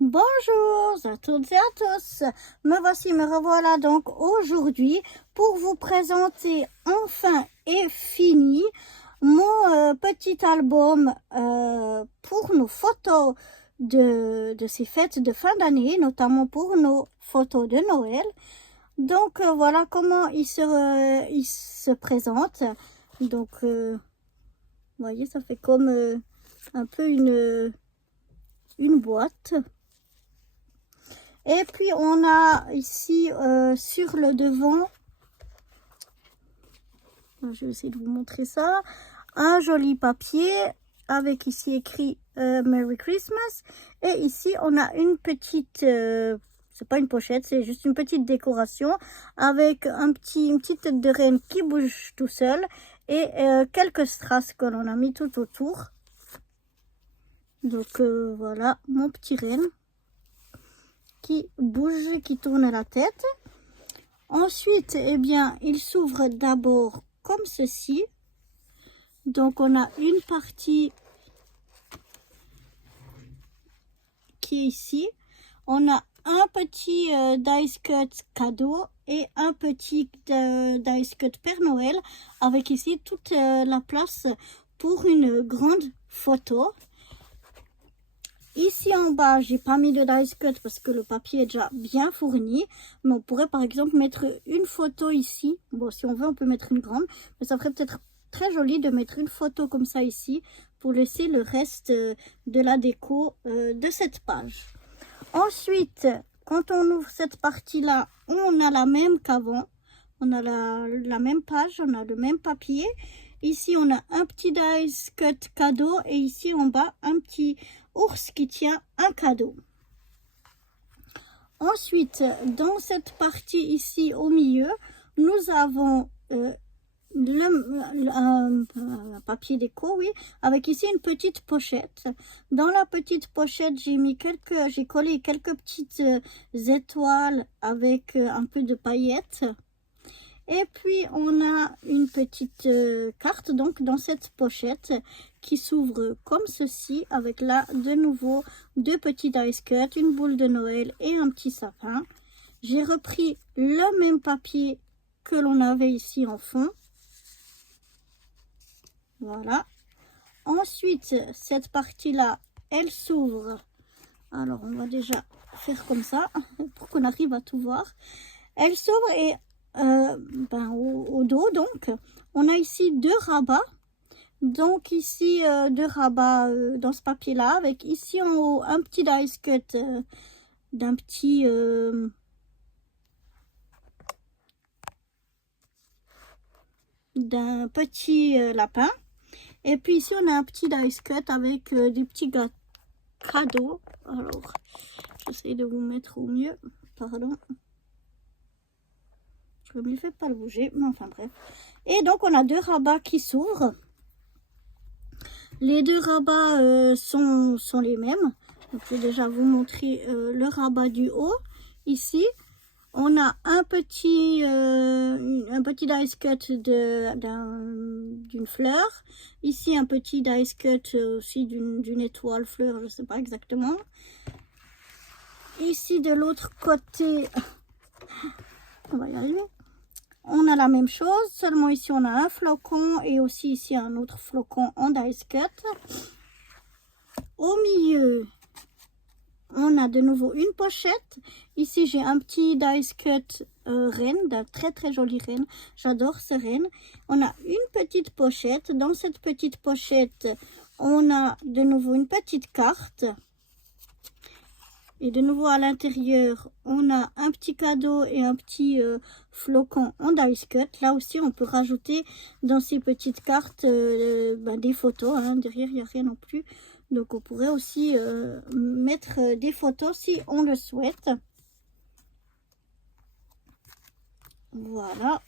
Bonjour à toutes et à tous, me revoilà donc aujourd'hui pour vous présenter enfin et fini mon petit album pour nos photos de ces fêtes de fin d'année, notamment pour nos photos de Noël. Donc voilà comment il se présente. Donc vous voyez, ça fait comme un peu une boîte. Et puis on a ici sur le devant, je vais essayer de vous montrer ça, un joli papier avec ici écrit Merry Christmas. Et ici on a une petite, c'est pas une pochette, c'est juste une petite décoration avec une petite tête de reine qui bouge tout seul et quelques strass que l'on a mis tout autour. Donc voilà mon petit renne qui bouge, qui tourne la tête. Ensuite, eh bien, il s'ouvre d'abord comme ceci. Donc, on a une partie qui est ici. On a un petit dice cut cadeau et un petit dice cut Père Noël avec ici toute la place pour une grande photo. Ici en bas, j'ai pas mis de dice cut parce que le papier est déjà bien fourni. Mais on pourrait par exemple mettre une photo ici. Bon, si on veut, on peut mettre une grande. Mais ça ferait peut-être très joli de mettre une photo comme ça ici pour laisser le reste de la déco de cette page. Ensuite, quand on ouvre cette partie-là, on a la même qu'avant. On a la même page, on a le même papier. Ici, on a un petit dice cut cadeau et ici en bas, un petit ours qui tient un cadeau. Ensuite, dans cette partie ici au milieu, nous avons un papier déco, oui, avec ici une petite pochette. Dans la petite pochette, j'ai collé quelques petites étoiles avec un peu de paillettes. Et puis, on a une petite carte, donc, dans cette pochette qui s'ouvre comme ceci, avec là, de nouveau, deux petits dice cut, une boule de Noël et un petit sapin. J'ai repris le même papier que l'on avait ici en fond. Voilà. Ensuite, cette partie-là, elle s'ouvre. Alors, on va déjà faire comme ça, pour qu'on arrive à tout voir. Elle s'ouvre et au dos, donc, on a ici deux rabats. Donc, ici, deux rabats dans ce papier-là, avec ici en haut un petit dice cut d'un petit... lapin. Et puis ici, on a un petit dice cut avec des petits cadeaux. Alors, j'essaie de vous mettre au mieux. Pardon. Je ne fais pas le bouger, mais enfin bref. Et donc, on a deux rabats qui s'ouvrent. Les deux rabats sont les mêmes. Donc, je vais déjà vous montrer le rabat du haut. Ici, on a un petit dice cut d'une fleur. Ici, un petit dice cut aussi d'une étoile, fleur, je ne sais pas exactement. Ici, de l'autre côté, on va y arriver. On a la même chose, seulement ici on a un flocon et aussi ici un autre flocon en dice cut. Au milieu, on a de nouveau une pochette. Ici j'ai un petit dice cut reine, d'un très très joli reine. J'adore ce reine. On a une petite pochette. Dans cette petite pochette, on a de nouveau une petite carte. Et de nouveau à l'intérieur, on a un petit cadeau et un petit flocon en dice cut. Là aussi, on peut rajouter dans ces petites cartes des photos. Hein. Derrière, il n'y a rien non plus. Donc, on pourrait aussi mettre des photos si on le souhaite. Voilà.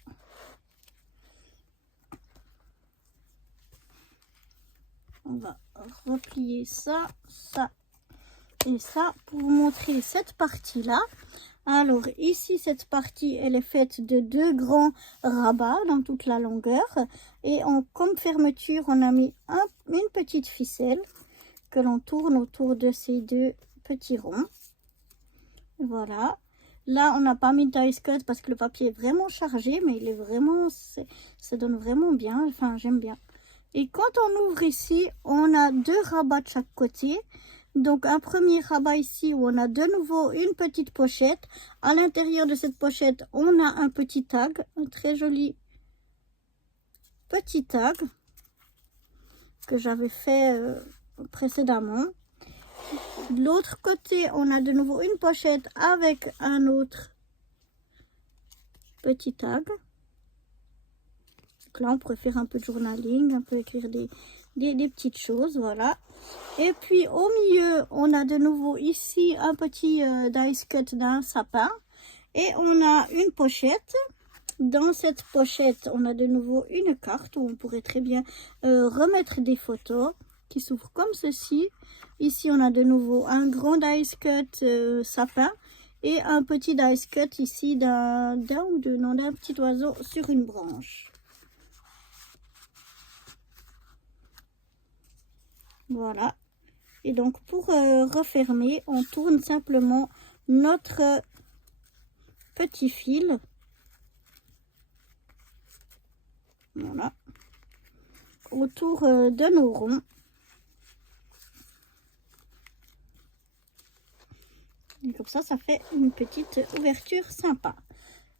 On va replier ça, ça et ça pour vous montrer cette partie là. Alors ici cette partie elle est faite de deux grands rabats dans toute la longueur et comme fermeture on a mis une petite ficelle que l'on tourne autour de ces deux petits ronds. Voilà. Là, on n'a pas mis de dice cut parce que le papier est vraiment chargé, mais il est vraiment, ça donne vraiment bien. Enfin, j'aime bien. Et quand on ouvre ici, on a 2 rabats de chaque côté. Donc, un premier rabat ici où on a de nouveau une petite pochette. À l'intérieur de cette pochette, on a un petit tag, un très joli petit tag que j'avais fait précédemment. De l'autre côté, on a de nouveau une pochette avec un autre petit tag. Donc là, on pourrait faire un peu de journaling, un peu écrire des petites choses, voilà. Et puis au milieu, on a de nouveau ici un petit dice cut d'un sapin. Et on a une pochette. Dans cette pochette, on a de nouveau une carte où on pourrait très bien remettre des photos qui s'ouvrent comme ceci. Ici, on a de nouveau un grand dice cut sapin et un petit dice cut ici d'un petit oiseau sur une branche. Voilà. Et donc, pour refermer, on tourne simplement notre petit fil. Voilà. Autour de nos ronds. Et comme ça fait une petite ouverture sympa.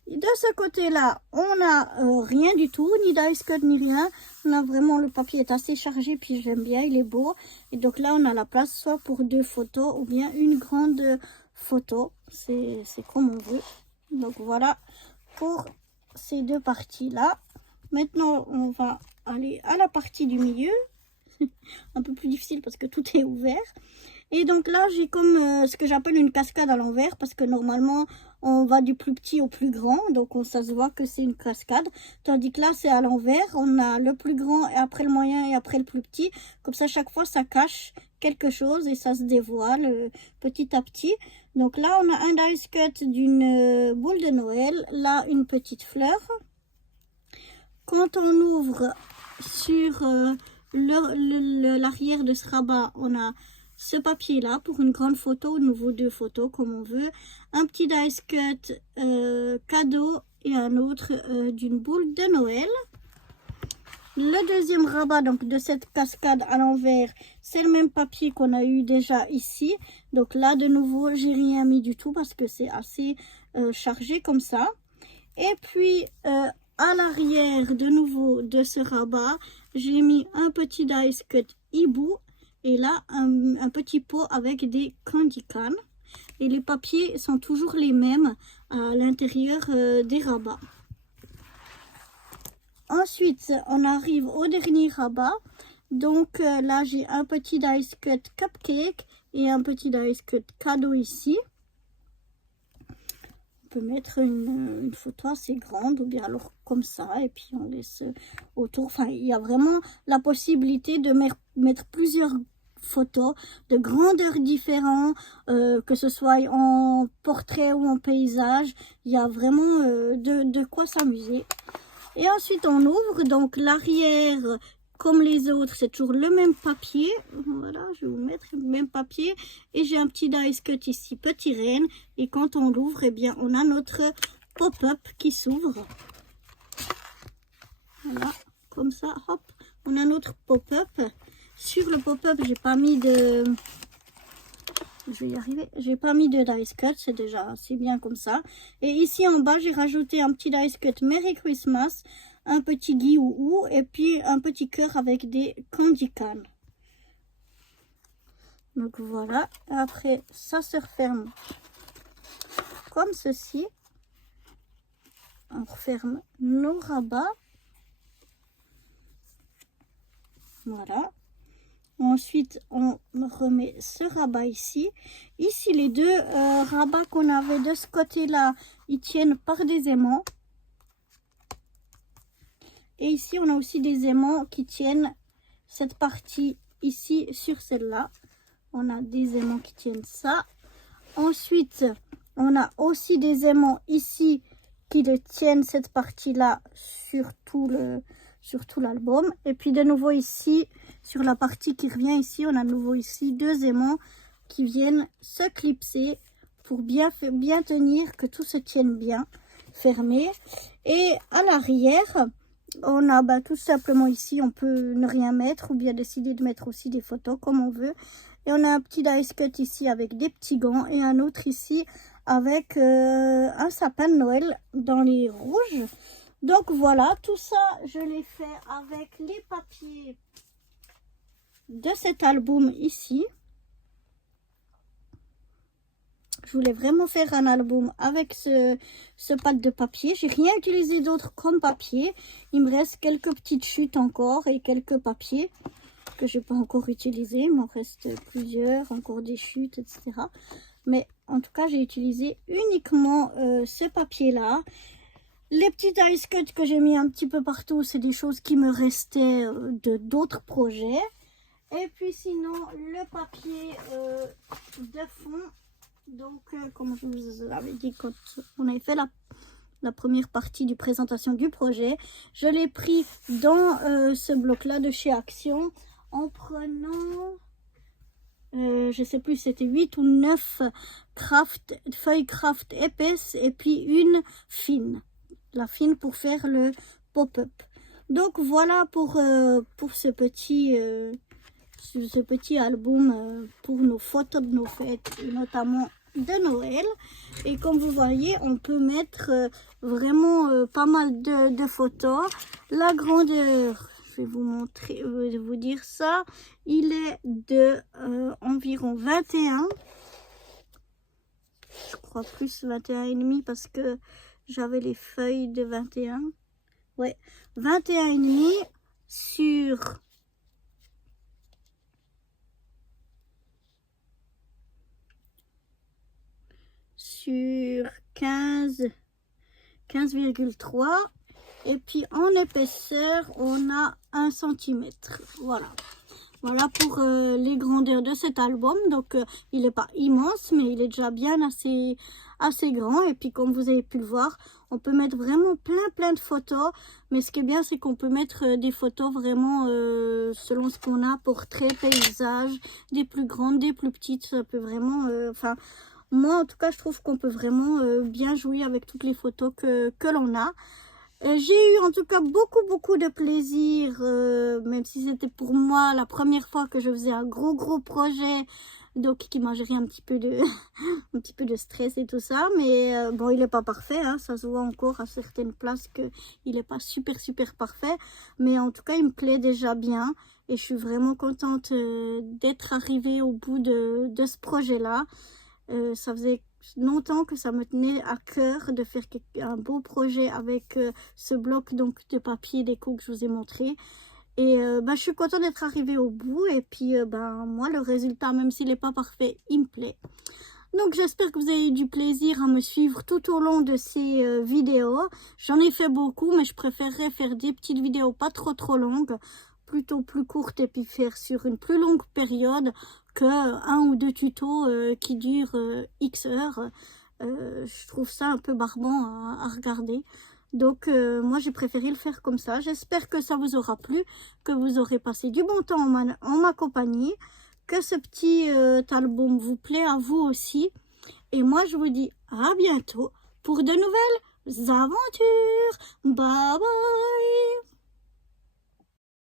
Et de ce côté-là, on n'a rien du tout, ni dice cut, ni rien. On a vraiment, le papier est assez chargé, puis j'aime bien, il est beau. Et donc là, on a la place soit pour 2 photos ou bien une grande photo. C'est comme on veut. Donc voilà pour ces 2 parties-là. Maintenant, on va aller à la partie du milieu. Un peu plus difficile parce que tout est ouvert. Et donc là, j'ai comme ce que j'appelle une cascade à l'envers parce que normalement, on va du plus petit au plus grand. Donc ça se voit que c'est une cascade. Tandis que là, c'est à l'envers. On a le plus grand et après le moyen et après le plus petit. Comme ça, chaque fois, ça cache quelque chose et ça se dévoile petit à petit. Donc là, on a un dice cut d'une boule de Noël. Là, une petite fleur. Quand on ouvre sur l'arrière de ce rabat, on a ce papier là pour une grande photo, de nouveau 2 photos comme on veut, un petit dice cut cadeau et un autre d'une boule de Noël. Le deuxième rabat donc de cette cascade à l'envers, c'est le même papier qu'on a eu déjà ici. Donc là de nouveau j'ai rien mis du tout parce que c'est assez chargé comme ça. Et puis à l'arrière de nouveau de ce rabat, j'ai mis un petit dice cut hibou. Et là, un petit pot avec des candy can. Et les papiers sont toujours les mêmes à l'intérieur des rabats. Ensuite, on arrive au dernier rabat. Donc là, j'ai un petit dice cut cupcake et un petit dice cut cadeau ici. On peut mettre une photo assez grande ou bien alors comme ça. Et puis on laisse autour. Enfin, il y a vraiment la possibilité de mettre plusieurs photos de grandeurs différentes, que ce soit en portrait ou en paysage. Il y a vraiment de quoi s'amuser. Et ensuite on ouvre donc l'arrière comme les autres, c'est toujours le même papier. Voilà, je vais vous mettre le même papier et j'ai un petit dice cut ici, petit renne. Et quand on l'ouvre, eh bien on a notre pop-up qui s'ouvre. Voilà, comme ça, hop, on a notre pop-up. Sur le pop-up, j'ai pas mis de... Je vais y arriver. J'ai pas mis de dice cut, c'est déjà assez bien comme ça. Et ici en bas, j'ai rajouté un petit dice cut Merry Christmas, un petit guiou et puis un petit cœur avec des candy can. Donc voilà. Après, ça se referme comme ceci. On referme nos rabats. Voilà. Ensuite, on remet ce rabat ici. Ici, les 2 rabats qu'on avait de ce côté-là, ils tiennent par des aimants. Et ici, on a aussi des aimants qui tiennent cette partie ici sur celle-là. On a des aimants qui tiennent ça. Ensuite, on a aussi des aimants ici qui tiennent cette partie-là sur tout l'album. Et puis de nouveau ici, sur la partie qui revient ici, on a de nouveau ici 2 aimants qui viennent se clipser pour bien tenir, que tout se tienne bien fermé. Et à l'arrière, on a tout simplement ici, on peut ne rien mettre ou bien décider de mettre aussi des photos comme on veut. Et on a un petit dice cut ici avec des petits gants et un autre ici avec un sapin de Noël dans les rouges. Donc voilà, tout ça, je l'ai fait avec les papiers de cet album ici. Je voulais vraiment faire un album avec ce pack de papier. J'ai rien utilisé d'autre comme papier. Il me reste quelques petites chutes encore et quelques papiers que je n'ai pas encore utilisés. Il m'en reste plusieurs, encore des chutes, etc. Mais en tout cas, j'ai utilisé uniquement ce papier-là. Les petits dice cuts que j'ai mis un petit peu partout, c'est des choses qui me restaient de d'autres projets. Et puis sinon, le papier de fond. Donc, comme je vous avais dit quand on avait fait la première partie du présentation du projet, je l'ai pris dans ce bloc-là de chez Action en prenant, je sais plus, c'était 8 ou 9 feuilles craft épaisses et puis une fine. La fine pour faire le pop-up. Donc voilà pour ce petit album pour nos photos de nos fêtes et notamment de Noël. Et comme vous voyez, on peut mettre vraiment pas mal de photos. La grandeur, je vais vous montrer, vous dire ça, il est de environ 21, je crois plus 21,5 parce que j'avais les feuilles de 21. Ouais, 21,5 sur 15,3 et puis en épaisseur on a 1 cm. Voilà pour les grandeurs de cet album. Donc il n'est pas immense mais il est déjà bien assez grand. Et puis comme vous avez pu le voir, on peut mettre vraiment plein de photos. Mais ce qui est bien, c'est qu'on peut mettre des photos vraiment selon ce qu'on a, portraits, paysages, des plus grandes, des plus petites. Ça peut vraiment, moi en tout cas je trouve qu'on peut vraiment bien jouer avec toutes les photos que l'on a. J'ai eu en tout cas beaucoup de plaisir, même si c'était pour moi la première fois que je faisais un gros projet, donc qui m'a géré un petit peu de stress et tout ça. Mais bon, il n'est pas parfait, hein, ça se voit encore à certaines places qu'il n'est pas super parfait. Mais en tout cas, il me plaît déjà bien et je suis vraiment contente d'être arrivée au bout de ce projet-là. Ça faisait longtemps que ça me tenait à cœur de faire un beau projet avec ce bloc donc de papier déco que je vous ai montré. Et je suis contente d'être arrivée au bout. Et puis moi, le résultat, même s'il n'est pas parfait, il me plaît. Donc j'espère que vous avez eu du plaisir à me suivre tout au long de ces vidéos. J'en ai fait beaucoup, mais je préférerais faire des petites vidéos pas trop longues, plutôt plus courtes et puis faire sur une plus longue période que un ou deux tutos qui durent X heures. Je trouve ça un peu barbant à regarder. Donc moi j'ai préféré le faire comme ça. J'espère que ça vous aura plu, que vous aurez passé du bon temps en ma compagnie, que ce petit album vous plaît à vous aussi. Et moi je vous dis à bientôt pour de nouvelles aventures. Bye bye.